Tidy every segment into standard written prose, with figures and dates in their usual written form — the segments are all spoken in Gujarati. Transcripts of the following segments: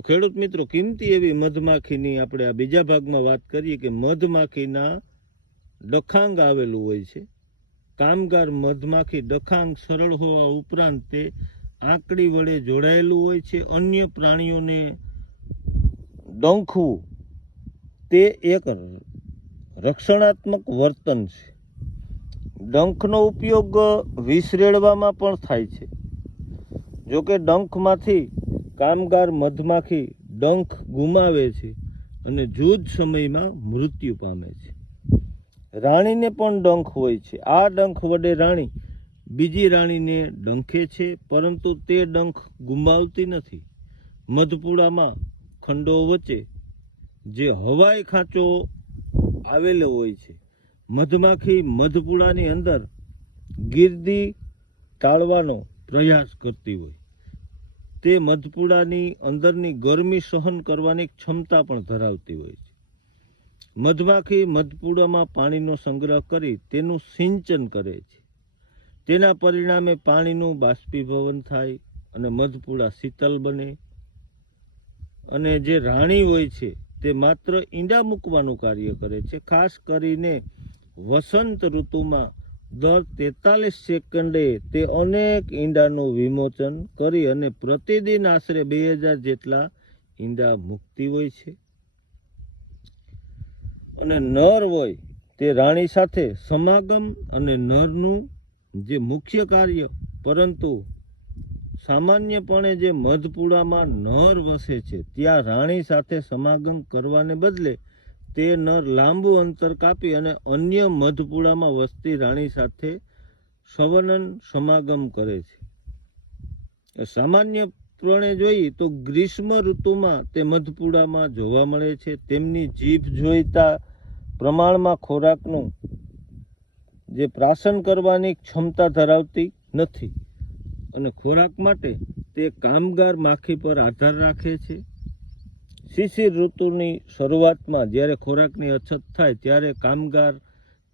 તો ખેડૂત મિત્રો, કિંમતી એવી મધમાખીની આપણે આ બીજા ભાગમાં વાત કરીએ કે મધમાખીના ડખાંગ આવેલું હોય છે. કામગાર મધમાખી ડખાંગ સરળ હોવા ઉપરાંત તે આંકડી વડે જોડાયેલું હોય છે. અન્ય પ્રાણીઓને ડંખવું તે એક રક્ષણાત્મક વર્તન છે. ડંખનો ઉપયોગ વિષ રેડવામાં પણ થાય છે. જોકે ડંખમાંથી કામગાર મધમાખી ડંખ ગુમાવે છે અને જૂજ સમયમાં મૃત્યુ પામે છે. રાણીને પણ ડંખ હોય છે. આ ડંખ વડે રાણી બીજી રાણીને ડંખે છે, પરંતુ તે ડંખ ગુમાવતી નથી. મધપૂડામાં ખંડો વચ્ચે જે હવાઈ ખાંચો આવેલો હોય છે. મધમાખી મધપૂડાની અંદર ગીર્દી ટાળવાનો પ્રયાસ કરતી હોય. તે મધપૂડાની અંદરની ગરમી સહન કરવાની ક્ષમતા પણ ધરાવતી હોય છે. મધમાખી મધપૂડામાં પાણીનો સંગ્રહ કરી તેનું સિંચન કરે છે. તેના પરિણામે પાણીનું બાષ્પીભવન થાય અને મધપૂડા શીતલ બને. અને જે રાણી હોય છે તે માત્ર ઈંડા મૂકવાનું કાર્ય કરે છે. ખાસ કરીને વસંત ઋતુમાં દર 43 સેકન્ડે તે અનેક ઈંડાનું વિમોચન કરી અને પ્રતિદિન આશરે 2000 જેટલા ઈંડા મૂકતી હોય છે. અને નર હોય તે રાણી સાથે સમાગમ અને નરનું જે મુખ્ય કાર્ય, પરંતુ સામાન્યપણે જે મધપૂડામાં નર વસે છે ત્યાં રાણી સાથે સમાગમ કરવાને બદલે તે નર લાંબુ અંતર કાપી અને અન્ય મધપૂડામાં વસતી રાણી સાથે સંવનન સમાગમ કરે છે. સામાન્યપણે જોઈએ તો ગ્રીષ્મ ઋતુમાં તે મધપૂડામાં જોવા મળે છે. તેમની જીભ જોઈતા પ્રમાણમાં ખોરાકનું જે પ્રાશન કરવાની ક્ષમતા ધરાવતી નથી અને ખોરાક માટે તે કામગાર માખી પર આધાર રાખે છે. શિશિર ઋતુની શરૂઆતમાં જ્યારે ખોરાકની અછત થાય ત્યારે કામગાર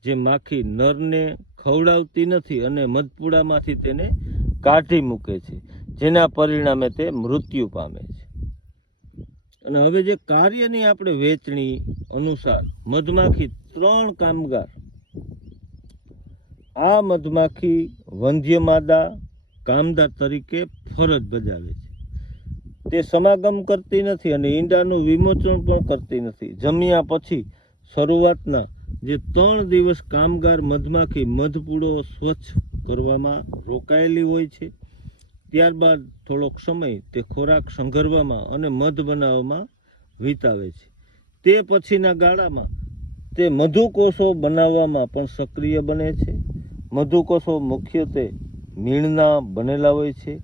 જે માખી નરને ખવડાવતી નથી અને મધપૂડામાંથી તેને કાઢી મૂકે છે, જેના પરિણામે તે મૃત્યુ પામે છે. અને હવે જે કાર્યની આપણે વહેંચણી અનુસાર મધમાખી 3 કામગાર. આ મધમાખી વંધ્ય માદા કામદાર તરીકે ફરજ બજાવે છે. તે સમાગમ કરતી નથી અને ઈંડાનું વિમોચન પણ કરતી નથી. જમ્યા પછી શરૂઆતના જે 3 દિવસ કામગાર મધમાખી મધપૂડો સ્વચ્છ કરવામાં રોકાયેલી હોય છે. ત્યારબાદ થોડોક સમય તે ખોરાક સંઘરવામાં અને મધ બનાવવામાં વિતાવે છે. તે પછીના ગાળામાં તે મધુકોષો બનાવવામાં પણ સક્રિય બને છે. મધુકોષો મુખ્યત્વે મીણના બનેલા હોય છે.